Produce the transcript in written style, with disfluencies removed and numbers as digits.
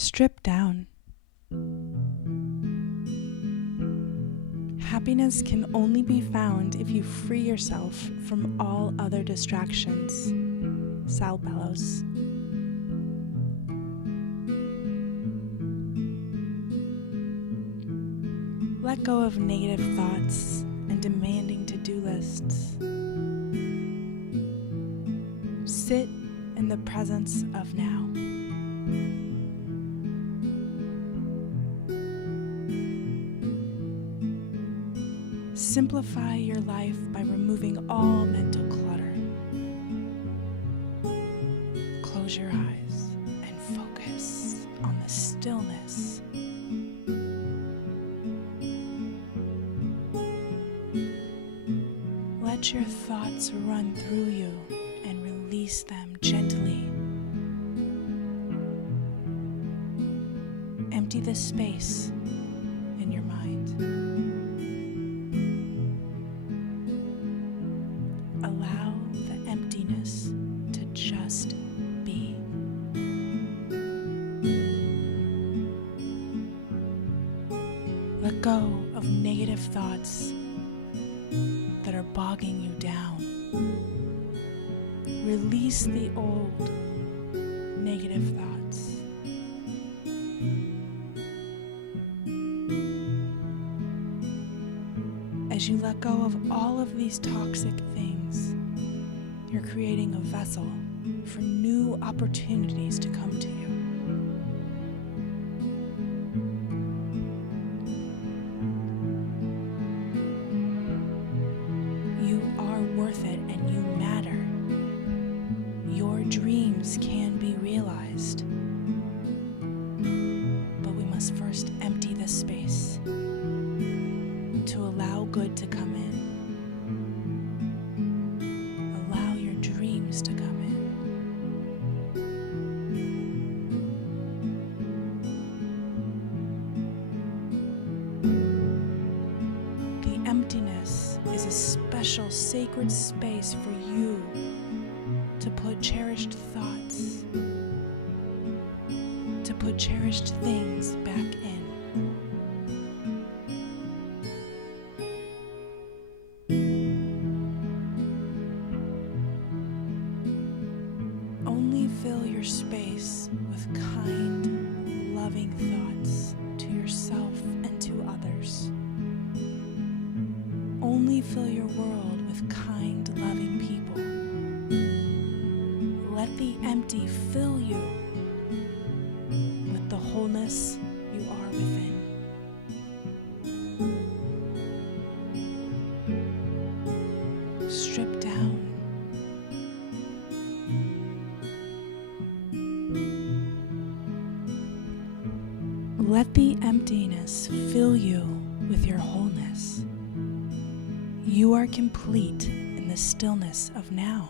Strip down. Happiness can only be found if you free yourself from all other distractions. Sal Bellows. Let go of negative thoughts and demanding to-do lists. Sit in the presence of now. Simplify your life by removing all mental clutter. Close your eyes and focus on the stillness. Let your thoughts run through you and release them gently. Empty the space in your mind. Allow the emptiness to just be. Let go of negative thoughts that are bogging you down. Release the old negative thoughts. As you let go of all of these toxic things, you're creating a vessel for new opportunities to come to you. You are worth it and you matter. Your dreams can be realized. But we must first empty this space to allow good to come in. Allow your dreams to come in. The emptiness is a special sacred space for you to put cherished thoughts, to put cherished things back in. Only fill your space with kind, loving thoughts to yourself and to others. Only fill your world with kind, loving people. Let the empty fill you with the wholeness you are within. Strip down. Let the emptiness fill you with your wholeness. You are complete in the stillness of now.